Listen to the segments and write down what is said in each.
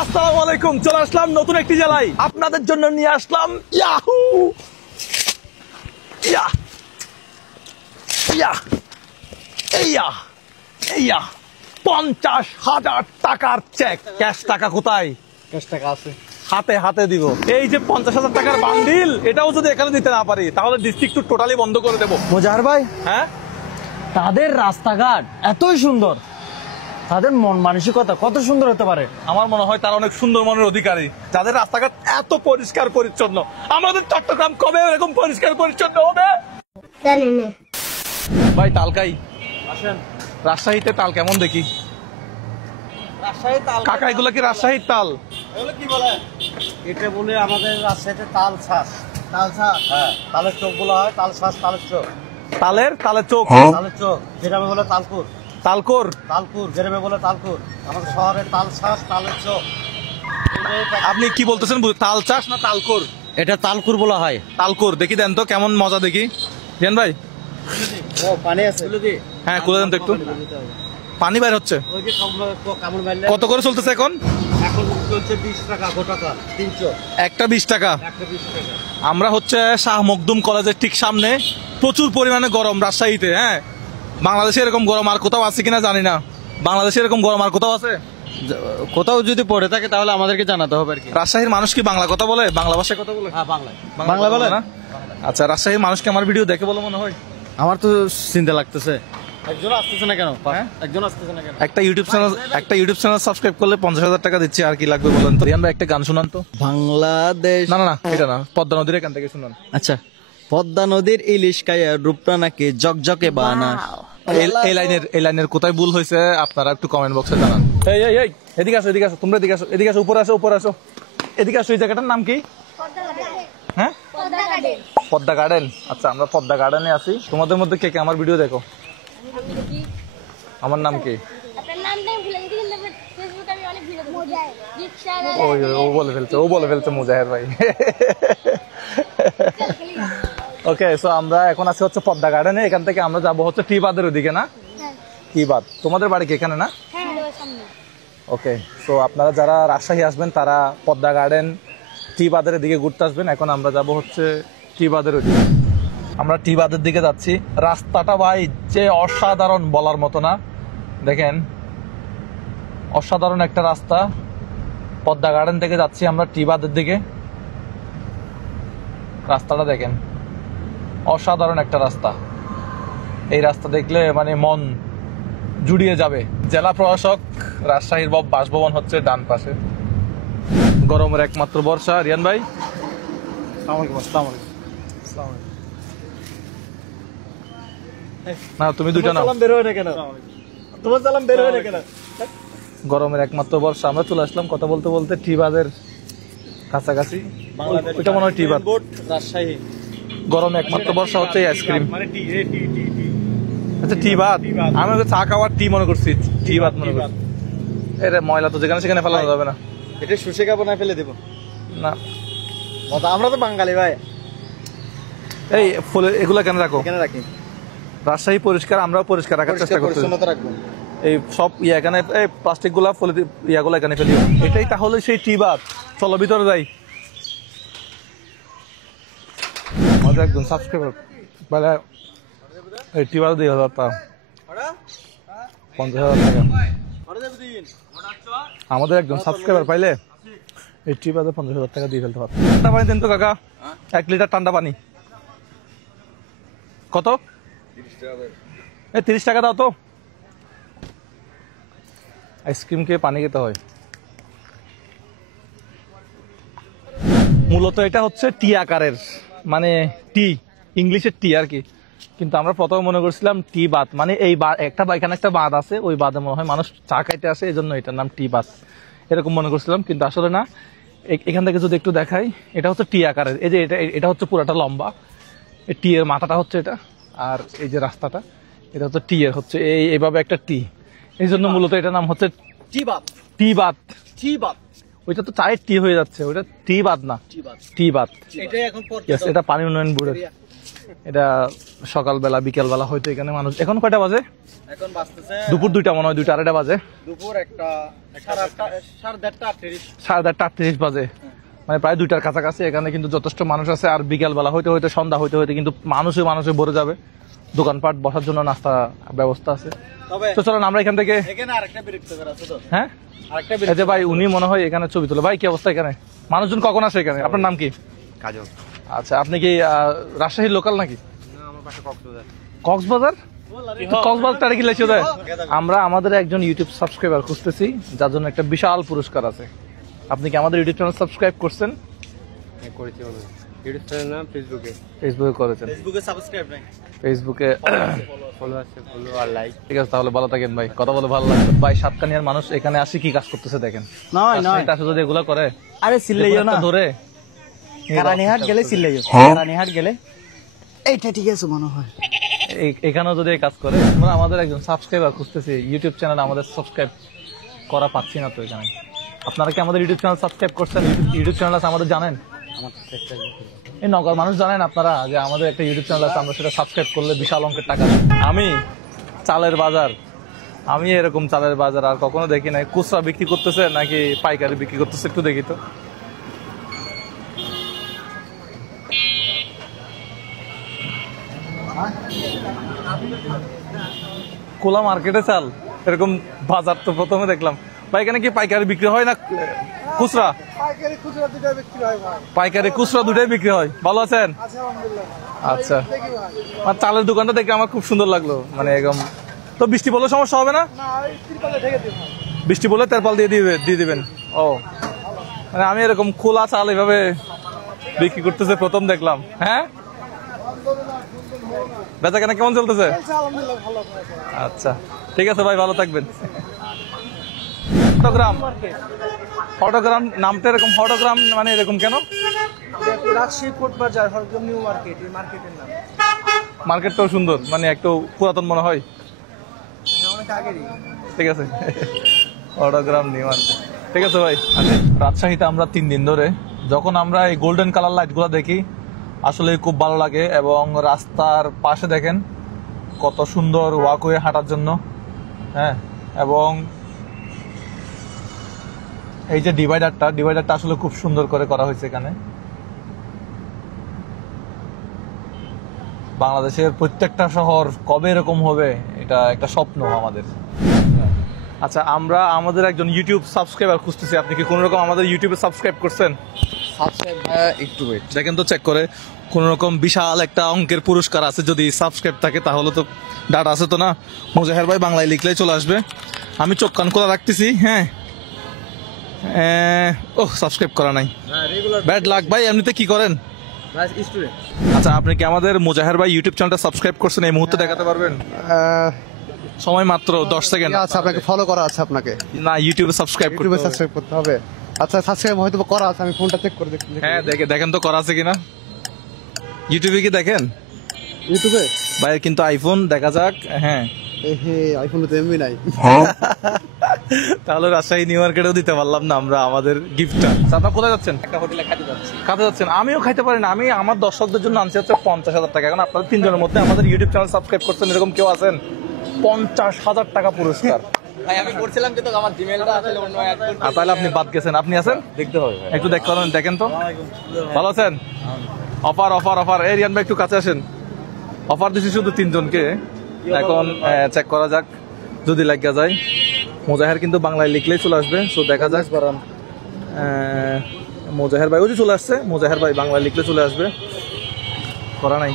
আসসালামু আলাইকুম, চলে আসলাম নতুন একটি জেলায়। আপনাদের জন্য নিয়ে আসলাম ইয়াহু ইয়া ইয়া ইয়া ইয়া 50,000 টাকার চেক। ক্যাশ টাকা কোথায়? ক্যাশ টাকা আছে হাতে হাতে দিব। এই যে 50,000 টাকার বান্ডিল, এটাও যদি এখানে দিতে না পারি তাহলে ডিস্ট্রিক্ট টোটালি বন্ধ করে দেবো। মোজাহার ভাই, হ্যাঁ, তাদের রাস্তাঘাট এতই সুন্দর, তাদের মন মানসিকতা কত সুন্দর হতে পারে। আমার মনে হয় তারা অনেক সুন্দর মনের অধিকারী, যাদের রাস্তাঘাট এত পরিষ্কার পরিচ্ছন্ন। আমাদের চট্টগ্রাম কবে এরকম পরিষ্কার পরিচ্ছন্ন হবে? জানি না ভাই তালকাই আসেন রাজশাহীতে তাল কেমন দেখি। রাজশাহী তাল কাকা এগুলো কি রাজশাহীর তাল? এগুলো কি বলে? এটা বলে আমাদের রাজশাহীতে তাল ছাস। তাল ছাস, হ্যাঁ, তালের চোখ বলা হয়। তাল ছাস, তালের চোখ। তালের চোখ, তালের চোখ গ্রামে বলে তালপুর। তালকোর। তালপুর গ্রামে বলে তালপুর। আমাদের শহরে তাল ছাস, তালের চোখ। আপনি কি বলতেছেন? তাল চাষ না তালকোর? এটা তালকুর বলা হয়। তালকোর দেখি দেন তো কেমন মজা দেখি। দেন ভাই। ও পানি আছে? হ্যাঁ খুলে দেন তো একটু। পানি বাইর হচ্ছে। ওই যে কামড় মারলে। কত করে চলতেছে এখন? এখন চলছে 20 টাকা গোটাকা, 300 একটা 20 টাকা। একটা 20 টাকা। আমরা হচ্ছে শাহ মখদুম কলেজের ঠিক সামনে। প্রচুর পরিমাণে গরম রাজশাহীতে। হ্যাঁ, বাংলাদেশে এরকম গরম আর কোথাও আছে কিনা জানি না। বাংলাদেশে এরকম গরম আর কোথাও আছে? কোথাও যদি পড়ে থাকে তাহলে আমাদেরকে জানাতে হবে আর কি। রাজশাহীর মানুষ কি বাংলা কথা বলে? বাংলা ভাষায় কথা বলে? হ্যাঁ, বাংলায়। বাংলা বলে না? আচ্ছা, রাজশাহীর মানুষকে আমার ভিডিও দেখে বলে মনে হয়? আমার তো চিন্তা লাগতেছে। একজন আসতেছে না কেন? হ্যাঁ? একজন আসতেছে না কেন? একটা ইউটিউব চ্যানেল সাবস্ক্রাইব করলে 50,000 টাকা দিচ্ছি। আর কি লাগবে বলেন তো? রিয়ান ভাই একটা গান শুনান তো। বাংলাদেশ। না না না, এটা না, পদ্মা নদীর এখান থেকে শুনান। আচ্ছা, পদ্মা নদীর ইলিশ কায়া রূপটা নাকি জকজকে বানা। এই লাইনের কোথায় ভুল হয়েছে আপনারা একটু কমেন্ট বক্সে জানান। এই এই এই এদিকে আসো, এদিকে আসো, তোমরা এদিকে আসো, এদিকে আসো, উপরে আসো, উপরে আসো, এদিকে আসো। এই জায়গাটার নাম কি? হ্যাঁ, পদ্মা গার্ডেন। আচ্ছা, আমরা পদ্মা গার্ডেনে আছি। তোমাদের মধ্যে কে কে আমার ভিডিও দেখো? আমার নাম কি? ও বলে ফেলছে মুজাহের ভাই। ওকে, সো আমরা এখন আছি হচ্ছে পদ্মা গার্ডেনে। এখান থেকে আমরা যাবো হচ্ছে টি বাঁধের ওদিকে। না, টি বাঁধ তোমাদের বাড়ি কি এখানে? না, ওকে। সো আপনারা যারা রাজশাহী আসবেন তারা পদ্মা গার্ডেন, টি বাঁধের দিকে ঘুরতে আসবেন। এখন আমরা যাব হচ্ছে টি বাঁধের ওদিকে। আমরা টি বাঁধের দিকে যাচ্ছি। রাস্তাটা ভাই যে অসাধারণ, বলার মতো না। দেখেন, অসাধারণ একটা রাস্তা। পদ্মা গার্ডেন থেকে যাচ্ছি আমরা টি বাঁধের দিকে। রাস্তাটা দেখেন, অসাধারণ একটা রাস্তা। এই রাস্তা দেখলে মানে মন জুড়িয়ে যাবে। জেলা প্রশাসক রাজশাহীর বাসভবন হচ্ছে ডান পাশে। গরমের একমাত্র বর্ষা। রিয়ান ভাই, না তুমি দুইটা না। বের হয় না কেন? তোমার সালাম বের হয় না কেন? গরমের একমাত্র বর্ষা। আমরা চলে আসলাম কথা বলতে বলতে টি বাঁধের কাছাকাছি। ওইটা মনে হয় টি বাঁধ। রাজশাহী গরমে একমাত্র বর্ষা হচ্ছে আইসক্রিম। মানে টি এ টি টি টি টি। আচ্ছা, টি বাঁধ। আমি ওকে চা খাওয়ার টি মনে করছি, টি বাঁধ মনে করছি। এরে ময়লা তো যেখানে সেখানে ফেলানো যাবে না। এটা শুষে কাপড় না ফেলে দেব না, আমরা তো বাঙালি ভাই। এই ফুলে এগুলা কেন রাখো? এখানে রাখি। রাজশাহী পরিষ্কার, আমরাও পরিষ্কার রাখার চেষ্টা করতেছি। পরিচ্ছন্নতা রাখবো। এই সব এখানে এই প্লাস্টিক গুলা ইয়াগুলো এখানে ফেলি। এটাই তাহলে সেই টি বাঁধ। চলো ভিতরে যাই। আমাদের একজন সাবস্ক্রাইবার বলে এই টি বাঁধ 2,000 টাকা, 50,000 টাকা। আমাদের একজন সাবস্ক্রাইবার পাইলে এই টি বাঁধে 50,000 টাকা দিয়ে ফেলতে পারে। ঠান্ডা পানি দেন তো কাকা, 1 লিটার ঠান্ডা পানি। কত? 30 টাকা দাও তো। আইসক্রিম খেয়ে পানি খেতে হয়। মূলত এটা হচ্ছে টি আকারের, মানে টি, ইংলিশের টি আর কি। কিন্তু আমরা প্রথমে মনে করছিলাম টি বাঁধ মানে এই এখানে একটা বাঁধ আছে, ওই বাঁধে মনে হয় মানুষ চা খাইতে আসে, এই জন্য এটার নাম টি বাঁধ এরকম মনে করছিলাম। কিন্তু আসলে না। এখান থেকে যদি একটু দেখাই, এটা হচ্ছে টি আকারের। এই যে এটা হচ্ছে পুরাটা লম্বা। এই টি এর মাথাটা হচ্ছে এটা, আর এই যে রাস্তাটা এটা হচ্ছে টি এর হচ্ছে এইভাবে একটা টি। এই জন্য মূলত এটার নাম হচ্ছে টি বাত। টি বাঁধ। টি বাত, ওইটা তো চায়ের টি হয়ে যাচ্ছে, ওইটা টি বাঁধ না, টি বাঁধ। এটাই এখন এটা পানি উন্নয়ন বোর্ডের। এটা সকালবেলা বিকেলবেলা হয়তো এখানে মানুষ। এখন কয়টা বাজে? এখন বাজতেছে দুপুর 2টা মনে হয়, 2টা 2:30 বাজে। দুপুর 1:30 38 বাজে, মানে প্রায় 2টার কাছাকাছি। এখানে কিন্তু যথেষ্ট মানুষ আছে। আর বিকেলবেলা হইতে হইতে সন্ধ্যা হইতে হইতে কিন্তু মানুষে ভরে যাবে। দোকানপাট বসার জন্য নাস্তা ব্যবস্থা আছে। তবে তো চলুন আমরা এখান থেকে। এখানে আরেকটা বিরক্তিকর আছে তো। হ্যাঁ, আরেকটা এই যে ভাই উনি মনে হয় এখানে ছবি তোলে। ভাই কি অবস্থা এখানে? মানুষজন কখন আসে এখানে? আপনার নাম কি? কাজল। আচ্ছা, আপনি কি রাজশাহীর লোকাল নাকি? না, আমার পাশে কক্সবাজার। কক্সবাজার? কক্সবাজার কি লেখা যায়? আমরা আমাদের একজন ইউটিউব সাবস্ক্রাইবার খুঁজতেছি, যার জন্য একটা বিশাল পুরস্কার আছে। আপনি কি আমাদের ইউটিউব চ্যানেল সাবস্ক্রাইব করছেন? করেছি ইউটিউব চ্যানেল নাম ফেসবুকে করেছেন? ফেসবুকে সাবস্ক্রাইব নাই, ফেসবুকে ফলো আছে, ফলো আর লাইক। ঠিক আছে, তাহলে ভালো থাকেন ভাই। কথা বলে ভালো লাগছে ভাই। সাতকানিয়ার মানুষ এখানে আসি কি কাজ করতেছে দেখেন। নয় রাজশাহীতে আসে যদি এগুলা করে, আরে সিল্লাইও না, ধরে কারানিহাট গেলে সিল্লাইও, কারানিহাট গেলে এইটা ঠিক আছে মনে হয়। এখানেও যদি এই কাজ করে। আমরা আমাদের একজন সাবস্ক্রাইবার খুঁজতেছি, ইউটিউব চ্যানেল আমাদের সাবস্ক্রাইব করা পাচ্ছি না তো এখানে। আপনারা কি আমাদের ইউটিউব চ্যানেল সাবস্ক্রাইব করছেন? ইউটিউব চ্যানেল আছে আমাদের, জানেন? এই নগর মানুষ জানেন আপনারা যে আমাদের একটা ইউটিউব চ্যানেল আছে, আমরা সেটা সাবস্ক্রাইব করলে বিশাল অঙ্কের টাকা। আমি চালের বাজার, আমি এরকম চালের বাজার আর কখনো দেখি নাই। খুচরা বিক্রি করতেছে নাকি পাইকারি বিক্রি করতেছে একটু দেখি তো। কোলা মার্কেটে চাল এরকম বাজার তো প্রথমে দেখলাম। ভাই এখানে কি পাইকারি বিক্রি হয় না খুচরা? পাইকারি খুচরা দুটাই বিক্রি হয়। ভালো আছেন? আচ্ছা, আর চালের দোকানটা দেখে আমার খুব সুন্দর লাগলো। মানে একদম। তো বৃষ্টি পড়লে সমস্যা হবে না? বৃষ্টি পড়লে তেরপাল দিয়ে দিবেন? ও, মানে আমি এরকম খোলা চাল এভাবে বিক্রি করতেছে প্রথম দেখলাম। হ্যাঁ, বেচা কেনা কেমন চলতেছে? আচ্ছা, ঠিক আছে ভাই, ভালো থাকবেন। হটগ্রাম নামটা এরকম, হটগ্রাম মানে এরকম কেন? রাজশাহী কোর্ট বাজার, হটগ্রাম নিউ মার্কেট, এই মার্কেটের নাম। মার্কেটটাও সুন্দর, মানে একটু পুরাতন মনে হয়। অনেক আগেরই। ঠিক আছে, হটগ্রাম নিউ মার্কেট। ঠিক আছে ভাই। রাজশাহীতে আমরা 3 দিন ধরে যখন আমরা এই গোল্ডেন কালার লাইট গুলা দেখি, আসলে খুব ভালো লাগে। এবং রাস্তার পাশে দেখেন কত সুন্দর ওয়াকওয়ে হাঁটার জন্য। হ্যাঁ, এবং এই যে ডিভাইডারটা আসলে খুব সুন্দর করে করা হয়েছে এখানে। বাংলাদেশের প্রত্যেকটা শহর কবে এরকম হবে, এটা একটা স্বপ্ন আমাদের। আচ্ছা, আমরা আমাদের একজন ইউটিউব সাবস্ক্রাইবার খুঁজতেছি। আপনি কি কোন রকম আমাদের ইউটিউবে সাবস্ক্রাইব করছেন? সাবস্ক্রাইব ভাইয়া, একটু ওয়েট। দেখেন তো চেক করে, কোন রকম বিশাল একটা অঙ্কের পুরস্কার আছে যদি সাবস্ক্রাইব থাকে, তাহলে তো ডাটা আছে তো না? মুজাহের ভাই বাংলায় লিখলেই চলে আসবে। আমি চোখ কান খোলা রাখতেছি। হ্যাঁ, সাবস্ক্রাইব করা নাই, ব্যাড লাক ভাই। এমনিতে কি করেন? আচ্ছা, আপনি কি আমাদের মুজাহের ভাই ইউটিউব চ্যানেলটা সাবস্ক্রাইব করছেন? এই মুহূর্তে দেখাতে পারবেন? সময় মাত্র 10 সেকেন্ড। আচ্ছা, আপনাকে ফলো করা আছে আপনাকে? না, ইউটিউবে সাবস্ক্রাইব করতে ইউটিউবে হবে। সাবস্ক্রাইব করতে হবে। আচ্ছা, সাবস্ক্রাইব হয়তো করা আছে, আমি ফোনটা চেক করে দেখি। হ্যাঁ, দেখেন তো করা আছে কিনা। ইউটিউবে কি দেখেন? ইউটিউবে ভাইয়ের কিন্তু আইফোন, দেখা যাক। হ্যাঁ, আইফোনে তো এমবি নাই। তাহলে রাজশাহী নিউ মার্কেটেও দিতে পারলাম না আমরা আমাদের গিফটটা। আপনার কোথায় যাচ্ছেন? একটা হোটেলে খাইতে যাচ্ছি। খাতে যাচ্ছেন? আমিও খাইতে পারি না। আমি আমার দর্শকদের জন্য আনছি হচ্ছে 50,000 টাকা। এখন আপনাদের 3 জনের মধ্যে আমাদের ইউটিউব চ্যানেল সাবস্ক্রাইব করছেন এরকম কেউ আছেন? 50,000 টাকা পুরস্কার। ভাই আমি করছিলাম কিন্তু আমার জিমেইলটা আসলে অন্য অ্যাড করতে। আর তাহলে আপনি বাদ গেছেন। আপনি আছেন? দেখতে হবে ভাই। একটু দেখেন তো। ভালো আছেন? অফার। এই রিয়ান ভাই একটু কাছে আসেন। অফার দিছি শুধু 3 জনকে। এখন চেক করা যাক যদি লাগা যায়। মুজাহের কিন্তু বাংলায় লিখলেই চলে আসবে। সো দেখা যাক। মুজাহের ভাই ওই যে চলে আসছে। মুজাহের ভাই বাংলায় লিখলে চলে আসবে। করা নাই।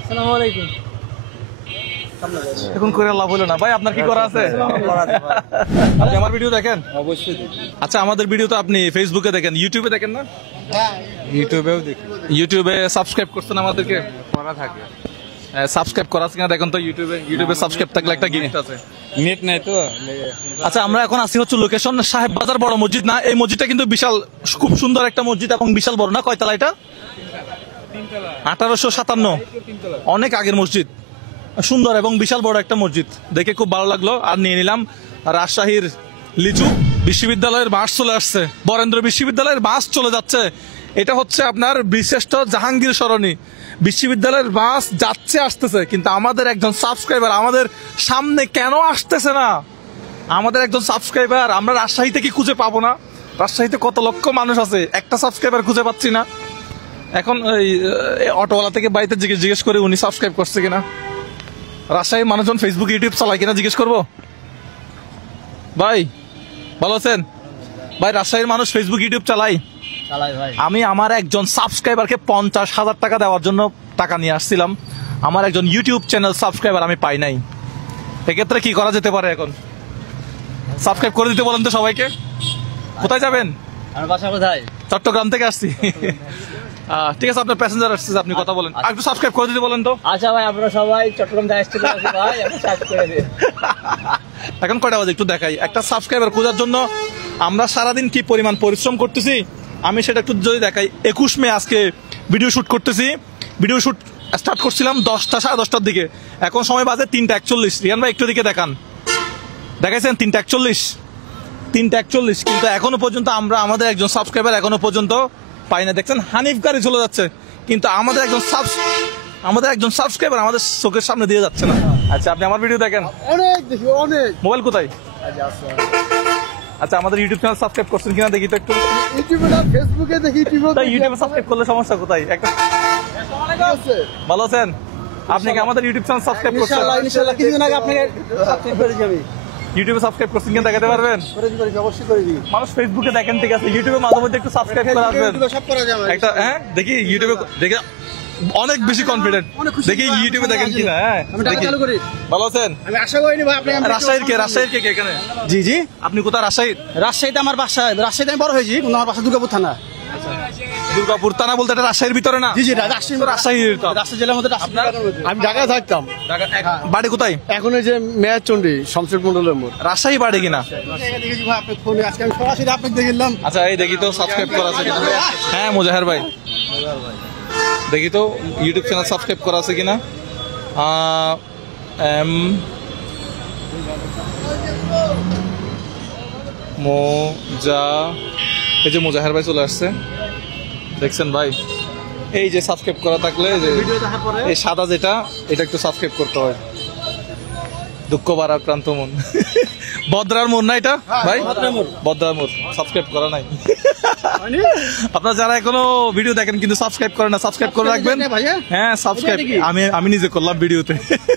আসসালামু আলাইকুম। এখন করে লাভ হলো না ভাই। আপনার কি করা আছে? আপনি আমার ভিডিও দেখেন? অবশ্যই দেখি। আচ্ছা, আমাদের ভিডিও তো আপনি ফেসবুকে দেখেন, ইউটিউবে দেখেন না? হ্যাঁ, ইউটিউবেও দেখি। ইউটিউবে সাবস্ক্রাইব করছেন আমাদেরকে? করা থাকে। সাবস্ক্রাইব করা আছে কিনা দেখেন তো। ইউটিউবে সাবস্ক্রাইব থাকলে একটা গিফট আছে। নেট নাই তো। আচ্ছা, আমরা এখন আসি হচ্ছে লোকেশন সাহেব বাজার বড় মসজিদ। না, এই মসজিদটা কিন্তু বিশাল, খুব সুন্দর একটা মসজিদ এবং বিশাল বড়। না, কয়তলা এটা? 1857। অনেক আগের মসজিদ। সুন্দর এবং বিশাল বড় একটা মসজিদ, দেখে খুব ভালো লাগলো। আর নিয়ে নিলাম রাজশাহীর লিচু। বিশ্ববিদ্যালয়ের বাস চলে আসছে, বরেন্দ্র বিশ্ববিদ্যালয়ের বাস চলে যাচ্ছে। এটা হচ্ছে আপনার বিশিষ্ট জাহাঙ্গীর সরণি বিশ্ববিদ্যালয়ের বাস যাচ্ছে আসতেছে, কিন্তু আমাদের একজন সাবস্ক্রাইবার আমাদের সামনে কেন আসতেছে না? আমাদের একজন সাবস্ক্রাইবার আমরা রাজশাহীতে কি খুঁজে পাবো না? রাজশাহীতে কত লক্ষ মানুষ আছে, একটা সাবস্ক্রাইবার খুঁজে পাচ্ছি না। এখন ওই অটোওয়ালা থেকে বাড়িতে জিজ্ঞেস করে উনি সাবস্ক্রাইব করছে কিনা। রাজশাহীর মানুষজন ফেসবুক ইউটিউব চালায় কিনা জিজ্ঞেস করবো। ভাই ভালো আছেন? ভাই রাজশাহীর মানুষ ফেসবুক ইউটিউব চালাই? আমি আমার একজন সাবস্ক্রাইবারকে 50,000 টাকা দেওয়ার জন্য টাকা নিয়ে আসছিলাম। আমার একজন ইউটিউব চ্যানেল সাবস্ক্রাইবার আমি পাই নাই। এক্ষেত্রে কি করা যেতে পারে? এখন সাবস্ক্রাইব করে দিতে বলেন তো সবাইকে। কোথায় যাবেন? আমার বাসা কোথায়? চট্টগ্রাম থেকে আসছি। ঠিক আছে, আপনার প্যাসেঞ্জার আসছে, আপনি কথা বলেন। আর একটু সাবস্ক্রাইব করে দিতে বলেন তো। আচ্ছা ভাই, আপনারা সবাই চট্টগ্রাম থেকে আসতে ভাই, সাবস্ক্রাইব করে দিন। এখন কয়টা বাজে একটু দেখাই। একটা সাবস্ক্রাইবার খোঁজার জন্য আমরা সারাদিন কি পরিমাণ পরিশ্রম করতেছি আমি সেটা একটু যদি দেখাই। 21 মে আজকে ভিডিও শুট করতেছি। ভিডিও শুট স্টার্ট করছিলাম 10টা 10:30টার দিকে, এখন সময় বাজে 3:41। রিয়ান ভাই একটু দিকে দেখান, দেখাইছেন 3:41, কিন্তু এখনো পর্যন্ত আমরা আমাদের একজন সাবস্ক্রাইবার এখনো পর্যন্ত পাই না। দেখছেন হানিফ গাড়ি চলে যাচ্ছে, কিন্তু আমাদের একজন সাবস্ক্রাইবার আমাদের চোখের সামনে দিয়ে যাচ্ছে না। আচ্ছা আপনি আমার ভিডিও দেখেন? অনেক দেখি, অনেক। মোবাইল কোথায়? আচ্ছা আমাদের ইউটিউব চ্যানেল সাবস্ক্রাইব করছেন কিনা দেখি তো একটু। ইউটিউবে না, ফেসবুকে দেখি। ইউটিউবে সাবস্ক্রাইব করলে সমস্যা কোথায়? একটা ভালো আছেন? আপনি কি আমাদের ইউটিউব চ্যানেল সাবস্ক্রাইব করছেন? ইনশাআল্লাহ কিছুদিন আগে আপনাকে সাবস্ক্রাইব করে যাবে। ইউটিউবে সাবস্ক্রাইব করছেন কিনা দেখাতে পারবেন? অবশ্যই করে দিই। মানুষ ফেসবুকে দেখেন, ঠিক আছে, ইউটিউবে মাঝে মধ্যে একটু সাবস্ক্রাইব করে আসবেন। সব করা যাবে। একটা দেখি ইউটিউবে দেখে অনেক বেশি কনফিডেন্ট। দেখি ইউটিউবে দেখেন কিনা। আমি টাকা চালু করি। ভালো আছেন? আমি আশা করিনি ভাই আপনি রাজশাহীর কে এখানে? জি জি। আপনি কোথায়? রাজশাহীর? রাজশাহীতে আমার বাসা। রাজশাহীতে আমি বড় হয়েছি, কিন্তু আমার বাসা দুর্গাপুর থানা। দুর্গাপুর থানা বলতে এটা রাজশাহীর ভিতরে না? জি জি, রাজশাহীর জেলার মধ্যে। আমি ঢাকায় থাকতাম। বাড়ি কোথায়? এখন ওই যে মেয়ারচন্ডী শমশের মন্ডলের মোড়। রাজশাহী বাড়ি কিনা? দেখেছি ভাই আপনার ফোনে, আজকে আমি সরাসরি আপনাকে দেখলাম। আচ্ছা এই দেখি তো সাবস্ক্রাইব করা আছে কিনা। হ্যাঁ মুজাহের ভাই, দেখি তো ইউটিউব চ্যানেল সাবস্ক্রাইব করা আছে কিনা। এই যে মুজাহের ভাই চলে আসছে, দেখছেন ভাই? এই যে সাবস্ক্রাইব করা থাকলে এই সাদা যেটা, এটা একটু সাবস্ক্রাইব করতে হয়। দুঃখ বারাক্রান্ত মন, বদ্রার মন না এটা ভাই? বদ্রার মন সাবস্ক্রাইব করা নাই। আপনারা যারা এখনো ভিডিও দেখেন কিন্তু সাবস্ক্রাইব করেন না, সাবস্ক্রাইব করে রাখবেন। হ্যাঁ সাবস্ক্রাইব আমি নিজে করলাম ভিডিওতে।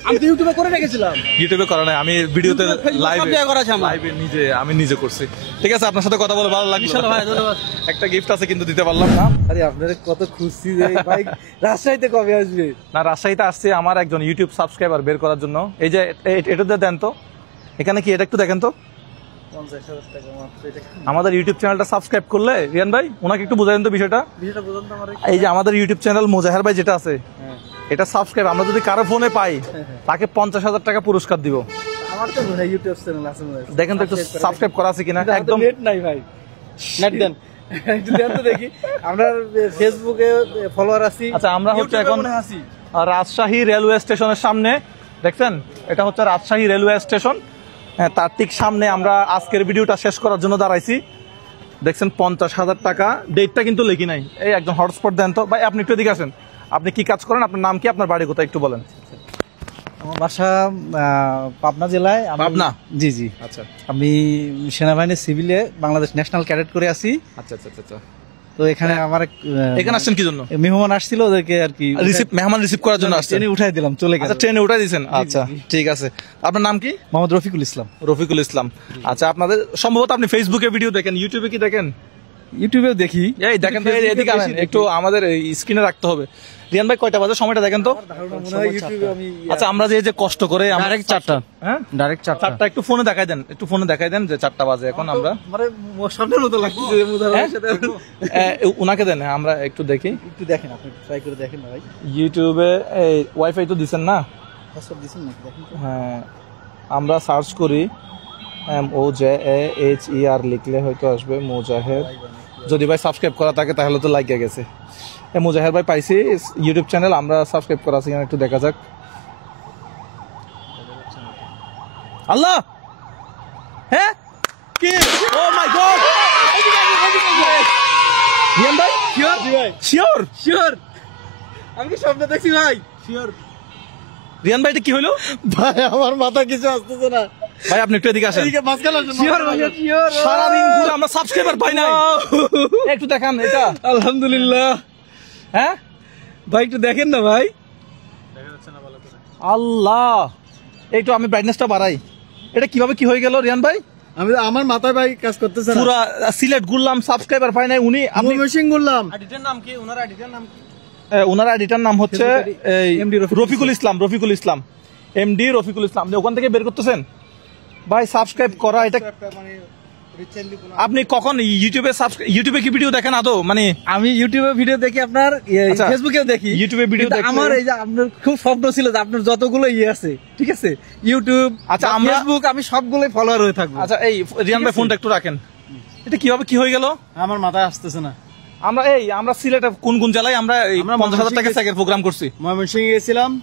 আমি তো ইউটিউবে করে রেখেছিলাম। ইউটিউবে করা নাই, আমি ভিডিওতে আমি নিজে করছি। ঠিক আছে, আপনার সাথে কথা বলে ভালো লাগলো ভাই, ধন্যবাদ। একটা গিফট আছে কিন্তু দিতে পারলাম না। আরে আপনারা কত খুশি ভাই। রাজশাহীতে কবে আসবে? না রাজশাহীতে আসছে আমার একজন ইউটিউব সাবস্ক্রাইবার বের করার জন্য। এই যে এটা দেন তো, এখানে কি এটা একটু দেখেন তো। 50,000 টাকা মাত্র। এটা আমাদের ইউটিউব চ্যানেলটা সাবস্ক্রাইব করলে রিয়ান ভাই ওনাকে একটু বুঝাইন তো বিষয়টা। বুঝুন তো আমার। এই যে আমাদের ইউটিউব চ্যানেল মুজাহের ভাই যেটা আছে, এটা সাবস্ক্রাইব আমরা যদি কারো ফোনে পাই তাকে 50,000 টাকা পুরস্কার দিব। আমার তো ভাই ইউটিউব চ্যানেল আছে, দেখেন তো একটু সাবস্ক্রাইব করা আছে কিনা। একদম নেট নাই ভাই, নেট দেন একটু দেন তো দেখি। আমরা ফেসবুকে ফলোয়ার আছি। আচ্ছা আমরা হচ্ছে এখন রাজশাহী রেলওয়ে স্টেশনের সামনে, দেখছেন এটা হচ্ছে রাজশাহী রেলওয়ে স্টেশন। হ্যাঁ তার ঠিক সামনে আমরা আজকের ভিডিওটা শেষ করার জন্য দাঁড়াইছি। দেখছেন 50,000 টাকা, ডেটটা কিন্তু লেখি নাই। এই একজন হটস্পট দেন তো ভাই, আপনি একটু এদিকে আসেন। আপনি কি কাজ করেন? আপনার নাম কি? আপনার বাড়ি কোথায় একটু বলেন। আমার বাসা পাবনা জেলায়। পাবনা? জি জি। আচ্ছা আমি সেনাবাহিনী সিভিলে বাংলাদেশ ন্যাশনাল ক্যাডেট করে আছি। আচ্ছা আচ্ছা আচ্ছা। তো এখানে আমার এখানে আসছেন কি জন্য? মেহমান আসছিল, ওদেরকে আর কি মেহমান রিসিভ করার জন্য আসছেন? ট্রেনে উঠাই দিলাম, চলে গেছে। আচ্ছা ট্রেনে উঠাই দিয়েছেন, আচ্ছা ঠিক আছে। আপনার নাম কি? মোহাম্মদ রফিকুল ইসলাম। রফিকুল ইসলাম। আচ্ছা আপনাদের সম্ভবত আপনি ফেসবুকে ভিডিও দেখেন, ইউটিউবে কি দেখেন? ইউটিউবেও দেখি। এই দেখেন তো, এদিকে আসেন একটু, আমাদের স্ক্রিনে রাখতে হবে। রিয়ান ভাই কয়টা বাজে সময়টা দেখেন তো। আচ্ছা আমরা যে কষ্ট করে ডাইরেক্ট 4টা। হ্যাঁ ডাইরেক্ট 4টা। একটু ফোনে দেখাই দেন, একটু ফোনে দেখাই দেন যে 4টা বাজে এখন। আমরা মানে স্বপ্নের মতো লাগছে মুদারের সাথে। উনাকে দেন, আমরা একটু দেখি। একটু দেখেন, আপনি ট্রাই করে দেখেন না ভাই। ইউটিউবে এই ওয়াইফাই তো দিছেন না? পাসওয়ার্ড দিছেন নাকি দেখেন তো। হ্যাঁ আমরা সার্চ করি MOJAHER লিখলে হয়তো আসবে মুজাহের। যদি ভাই সাবস্ক্রাইব করা থাকে তাহলে তো লাগিয়ে গেছে। মুজাহের ভাই পাইছি ইউটিউব চ্যানেল, আমরা সাবস্ক্রাইব করা আছে কিনা একটু দেখা যাক। আল্লাহ, হ্যাঁ কি? ও মাই গড! রিয়ান ভাই জি ভাই, শিওর? শিওর। আমি কি স্বপ্ন দেখছি ভাই? শিওর রিয়ান ভাই এটা কি হইলো? ভাই আমার মাথা কিছু আসতেছে না। ভাই আপনি একটু এদিকে আসেন। এদিকে মাঝখানে আসেন, শিওর মাঝখানে ভাই, আসেন। শিওর। সারাদিন ঘুরে আমরা সাবস্ক্রাইবার পাই নাই, একটু দেখান এটা। আলহামদুলিল্লাহ। হ্যাঁ ভাই একটু দেখেন না ভাই। আল্লাহ, এইটু আমি ব্রাইটনেসটা বাড়াই। এটা কিভাবে কি হয়ে গেল রিয়ান ভাই? আমি আমার মাথায় ভাই কাজ করতেছে না। পুরা সিলেট ঘুরলাম, সাবস্ক্রাইবার পাই নাই। উনি আপনি মেশিন করলাম। এডিটর নাম কি? ওনার এডিটর নাম কি? ওনার এডিটার নাম হচ্ছে এই MD রফিকুল ইসলাম, রফিকুল ইসলাম, এমডি রফিকুল ইসলাম। আপনি ওখান থেকে বের করতেছেন ভাই সাবস্ক্রাইব করা। এটা মানে রিসেন্টলি কোন আপনি কখন ইউটিউবে কি ভিডিও দেখেন আদৌ? মানে আমি ইউটিউবে ভিডিও দেখি, আপনার আচ্ছা, ফেসবুকেও দেখি। ইউটিউবে ভিডিও কিন্তু দেখলে- আমার এই যে আপনার খুব স্বপ্ন ছিল যে আপনার যতগুলো আছে, ঠিক আছে, ইউটিউব, আচ্ছা, বা আমরা- ফেসবুক, আমি সবগুলোই ফলোয়ার হয়ে থাকবো। আচ্ছা এই রিয়ান ভাই ফোনটা একটু রাখেন। এটা কিভাবে কি হয়ে গেল? আমার মাথায় আসতেছে না। আমরা সিলেটে কোন কোন জেলায় আমরা এই আমরা 50,000 টাকা ময়মনসিংহে- স্যাকের প্রোগ্রাম করছি। ময়মনসিংহে গেছিলাম,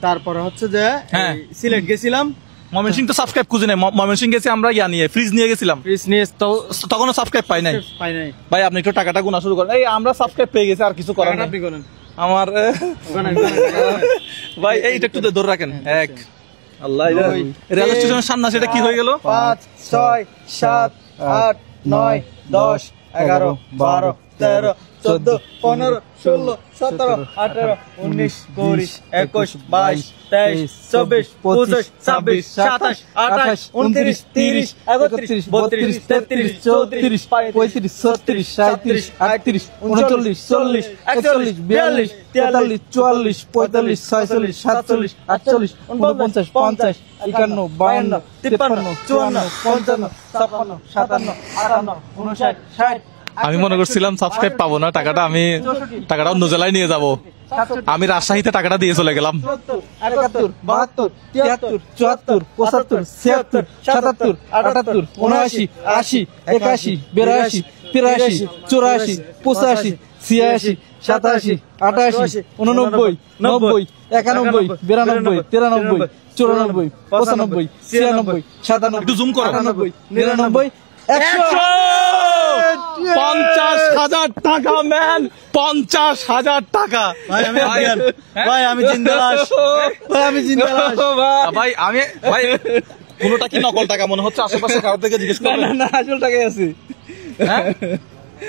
তারপরে হচ্ছে যে হ্যাঁ। এই সিলেট গেছিলাম, ময়মনসিংহ তো সাবস্ক্রাইব খুঁজে নেই। ময়মনসিংহ গেছি আমরা ইয়া নিয়ে, ফ্রিজ নিয়ে গেছিলাম, ফ্রিজ নিয়ে তো তখনও সাবস্ক্রাইব পাই নাই। পাই নাই। ভাই আপনি একটু টাকাটা গুনা শুরু করেন। এই আমরা সাবস্ক্রাইব পেয়ে গেছি, আর কিছু করার আপনি নেই। করেন। আমার করেন, ভাই এইটা একটু ধরে রাখেন। এক আল্লাহ, দুই, রেল স্টেশনের সামনে আছে, এটা কি হয়ে গেল? 5 6 7 8 9 10 11 12 13 14 15 16 17 18 19 20 21 22 23 24 25 26 27 28 29 30 31 32 33 34 35 36 37 38 39 40 41 42 43 44 45 46 47 48 49 50 51 52 53 54 55 56 57 58 59 60। আমি মনে করছিলাম সাবস্ক্রাইব পাবো না, টাকাটা অন্য জেলায় নিয়ে যাব। আমি রাজশাহীতে টাকাটা দিয়ে চলে গেলাম। 71 72 73 74 75 76 77 78 79 80 81 82 83 84 85 86 87 88 89 90 91 92 93 94 95 96 97 একটু জুম করো। 98 99 100। 50,000 টাকা ম্যান, 50,000 টাকা। ভাই আমি আফগান। ভাই আমি জিন্দালাশ। ভাই আমি জিন্দালাশ। ভাই ভাই কোনোটা কি নকল টাকা মনে হচ্ছে? আশেপাশে কারো থেকে জিজ্ঞেস করবেন। না আসল টাকাই আছে। হ্যাঁ?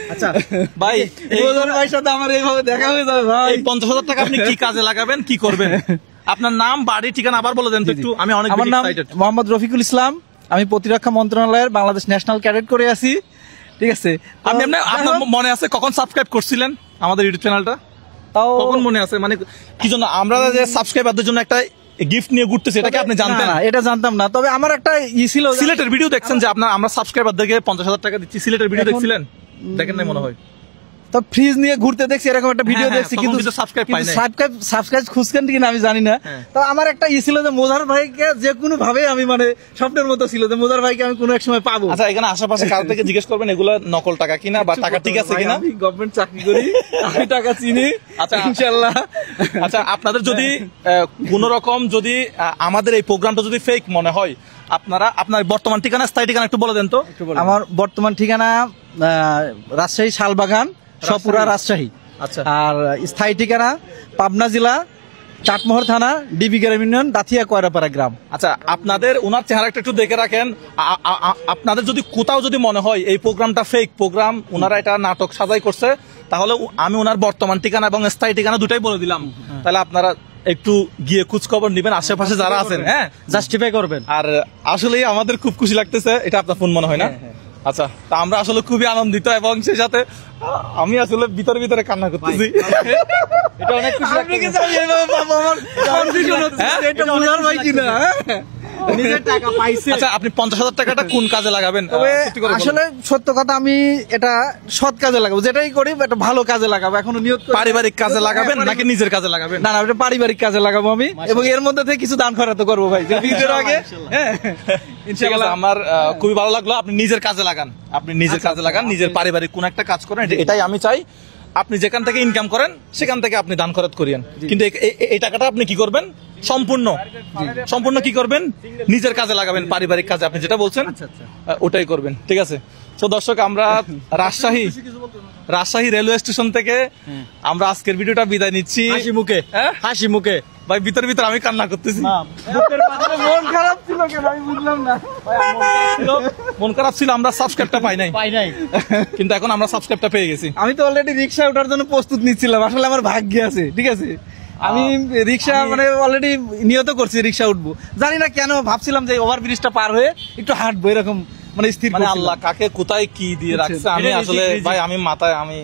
আচ্ছা ভাই এই ওজন ভাইয়ের সাথে আমার এইভাবে দেখা হয়ে যাবে ভাই। 50,000 টাকা আপনি কি কাজে লাগাবেন, কি করবেন? আপনার নাম, বাড়ি, ঠিকানা আবার বলে দেন তো একটু। আমি অনেক আমার নাম এক্সাইটেড। মোহাম্মদ রফিকুল ইসলাম, আমি প্রতিরক্ষা মন্ত্রণালয়ের বাংলাদেশ ন্যাশনাল ক্যাডেট করে আছি, ঠিক আছে। আপনি আপনার মনে আছে কখন সাবস্ক্রাইব করছিলেন আমাদের ইউটিউব চ্যানেলটা? তাও কখন মনে আছে? মানে কি জন্য আমরা যে সাবস্ক্রাইবারদের জন্য একটা গিফট নিয়ে ঘুরতেছি, এটা কি আপনি জানতেন? না, এটা জানতাম না, তবে আমার একটা ছিল যে- সিলেটের ভিডিও দেখছেন যে আমরা সাবস্ক্রাইবারদেরকে 50,000 টাকা দিচ্ছি, সিলেটের ভিডিও এখন- দেখছিলেন? দেখেন নাই মনে হয়। তো ফ্রিজ নিয়ে ঘুরতে দেখছি, এরকম একটা ভিডিও হ্যাঁ, দেখছি, তখন কিন্তু কিন্তু subscribe পাই নাই। সাবস্ক্রাইব খুঁজছেন কিনা আমি জানি না। হ্যাঁ। তো আমার একটা ছিল যে মোজার ভাইকে যে কোনো ভাবে আমি মানে স্বপ্নের মতো ছিল যে মোজার ভাইকে আমি কোনো এক সময় পাবো। আচ্ছা, এখানে আশেপাশে কারো থেকে জিজ্ঞেস করবেন এগুলো নকল টাকা কিনা বা টাকা ঠিক আছে ভাই, কিনা। আমি গভর্নমেন্ট চাকরি করি, আমি টাকা চিনি। আচ্ছা। ইনশাআল্লাহ। আচ্ছা, আপনাদের যদি কোন রকম যদি আমাদের এই প্রোগ্রামটা যদি ফেক মনে হয়, আপনার বর্তমান ঠিকানা, স্থায়ী ঠিকানা একটু বলে দেন তো। আমার বর্তমান ঠিকানা রাজশাহী শালবাগান, সপুরা, রাজশাহী। আচ্ছা, আর স্থায়ী ঠিকানা পাবনা জেলা চাটমোহর থানা, ডিবি গ্রাম ইউনিয়ন, দাথিয়া কয়রাপাড়া গ্রাম। আচ্ছা, আপনাদের ওনার চেহারাটা একটু দেখে রাখেন। আপনাদের যদি কোথাও যদি মনে হয় এই প্রোগ্রামটা ফেক প্রোগ্রাম, ওনারা এটা নাটক সাজাই করছে, তাহলে আমি ওনার বর্তমান ঠিকানা এবং স্থায়ী ঠিকানা দুটাই বলে দিলাম। তাহলে আপনারা একটু গিয়ে খোঁজ খবর নিবেন আশেপাশে যারা আছেন। হ্যাঁ, জাস্টিফাই করবেন। আর আসলেই আমাদের খুব খুশি লাগতেছে। এটা আপনার ফোন মনে হয় না? আচ্ছা, তা আমরা আসলে খুবই আনন্দিত এবং সেই সাথে আমি আসলে ভিতরে কান্না করতেছি। এটা অনেক খুশি আপনি কি জানেন এভাবে পাবো? আমার confusion হচ্ছে, হ্যাঁ? এটা বোঝার ভাই কিনা, হ্যাঁ? নিজের টাকা পাইছে। আচ্ছা, আপনি 50,000 টাকাটা কোন কাজে লাগাবেন? তবে সত্যি করে বলুন। আসলে সত্য কথা, আমি এটা সৎ কাজে লাগাবো, যেটাই করি এটা ভালো কাজে লাগাবো। এখনো নিয়ত করি- পারিবারিক কাজে লাগাবেন নাকি নিজের কাজে লাগাবেন? না, এটা পারিবারিক কাজে লাগাবো আমি, এবং এর মধ্যে থেকে কিছু দান খয়রাত করবো ভাই, যে ঈদের আগে। হ্যাঁ, ঠিক আছে, আমার খুবই ভালো লাগলো। আপনি নিজের কাজে লাগান, নিজের পারিবারিক কোন একটা কাজ করেন, এটাই আমি চাই। আপনি যেখান থেকে ইনকাম করেন সেখান থেকে আপনি দান খরচ করিয়েন, কিন্তু এই টাকাটা আপনি কি করবেন? সম্পূর্ণ সম্পূর্ণ কি করবেন, নিজের কাজে লাগাবেন, পারিবারিক কাজে আপনি যেটা বলছেন ওটাই করবেন, ঠিক আছে? তো দর্শক, আমরা রাজশাহী রেলওয়ে স্টেশন থেকে আমরা আজকের ভিডিওটা বিদায় নিচ্ছি। হাসি মুখে, হ্যাঁ? হাসি মুখে। ভাই ভিতর ভিতর আমি কান্না করতেছি। বুকের পাশে মন খারাপ ছিল কেন আমি বুঝলাম না। মন খারাপ ছিল, আমরা সাবস্ক্রাইবটা পাই নাই, পাই নাই। কিন্তু এখন আমরা সাবস্ক্রাইবটা পেয়ে গেছি। আমি তো অলরেডি রিক্সা ওঠার জন্য প্রস্তুত নিচ্ছিলাম, আসলে আমার ভাগ্যে আছে, ঠিক আছে? আমি রিক্সা মানে অলরেডি নিয়ত করছি রিক্সা উঠবো, জানি না কেন ভাবছিলাম যে ওভারব্রিজটা পার হয়ে একটু হাঁটবো, এরকম মানে স্থির মানে করছিলাম। আল্লাহ কাকে কোথায় কি দিয়ে রাখছে, আমি আসলে ভাই আমি মাথায় আমি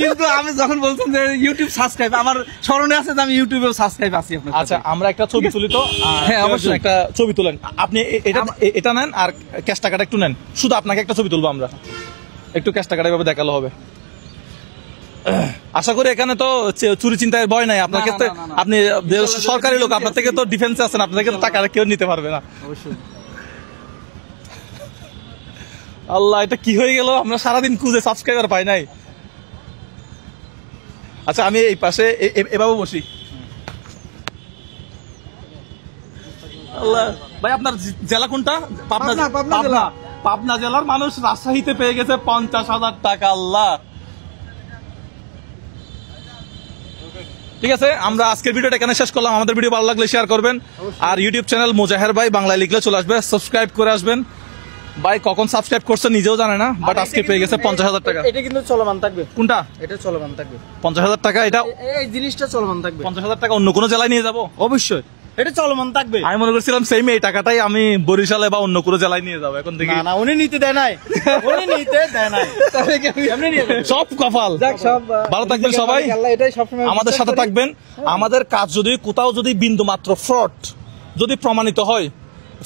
কিন্তু আমি যখন বলছেন যে ইউটিউব সাবস্ক্রাইব, আমার স্মরণে আছে যে আমি ইউটিউবেও সাবস্ক্রাইব আছি আপনার আচ্ছা, আমরা একটা ছবি তুলি তো। হ্যাঁ, অবশ্যই। একটা ছবি তুলেন আপনি, এটা নেন আর ক্যাশ টাকাটা একটু নেন, শুধু আপনাকে একটা ছবি তুলবো আমরা, একটু ক্যাশ টাকাটা এভাবে দেখালো হবে। আশা করি এখানে তো চুরি চিন্তায় ভয় নাই আপনার কাছে, আপনি সরকারি লোক, আপনার থেকে তো ডিফেন্সে আছেন, আপনার থেকে তো টাকা কেউ নিতে পারবে না। অবশ্যই। আল্লাহ, এটা কি হয়ে গেল, আমরা সারাদিন খুঁজে সাবস্ক্রাইবার পাই নাই। আচ্ছা, আমি এই পাশে এভাবে বসি। আল্লাহ ভাই, আপনার জেলা কোনটা? পাবনা জেলা। পাবনা জেলার মানুষ রাজশাহীতে পেয়ে গেছে 50,000 টাকা। আল্লাহ, ঠিক আছে, আমরা আজকের ভিডিওটা এখানে শেষ করলাম। আমাদের ভিডিও ভালো লাগলে শেয়ার করবেন, আর ইউটিউব চ্যানেল মোজাহের ভাই বাংলায় লিখলে চলে আসবে, সাবস্ক্রাইব করে আসবেন। ভাই কখন সাবস্ক্রাইব করছে নিজেও জানে না, বাট আজকে পেয়ে গেছে 50,000 টাকা। এটা কিন্তু চলমান থাকবে, কোনটা? এটা চলমান থাকবে। 50,000 টাকা, এটা এই জিনিসটা চলমান থাকবে 50,000 টাকা অন্য কোনো জেলায় নিয়ে যাবো? অবশ্যই, এটা চলমান থাকবে। আমি মনে করছিলাম সেম এই টাকাটাই আমি বরিশালে বা অন্য কোনো জেলায় নিয়ে যাবো, এখন দেখি না না, উনি নিতে দেয় নাই, উনি নিতে দেয় নাই। এমনি নিয়ে যাবে। সব কপাল। যাক, সব ভালো থাকবেন সবাই, আল্লাহ এটাই সবসময় আমাদের সাথে থাকবেন। আমাদের কাজ যদি কোথাও যদি বিন্দু মাত্র ফ্রড যদি প্রমাণিত হয়,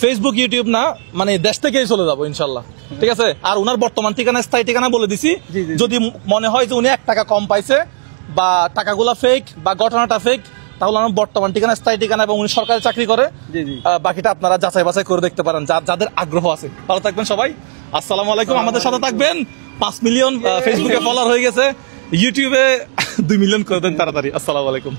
ফেসবুক ইউটিউব না, মানে দেশ থেকেই চলে যাবো ইনশাল্লাহ, ঠিক আছে? আর ওনার বর্তমান ঠিকানা, স্থায়ী ঠিকানা বলে দিছি। যদি মনে হয় যে উনি 1 টাকা কম পাইছে বা টাকাগুলা ফেক বা ঘটনাটা ফেক, তাহলে আমার বর্তমান ঠিকানা, স্থায়ী ঠিকানা এবং উনি সরকারি চাকরি করে, বাকিটা আপনারা যাচাই বাছাই করে দেখতে পারেন যাদের আগ্রহ আছে। ভালো থাকবেন সবাই, আসসালামু আলাইকুম। আমাদের সাথে থাকবেন। 5 মিলিয়ন ফেসবুকে ফলোয়ার হয়ে গেছে, ইউটিউবে 2 মিলিয়ন করে দেন তাড়াতাড়ি। আসসালামু আলাইকুম।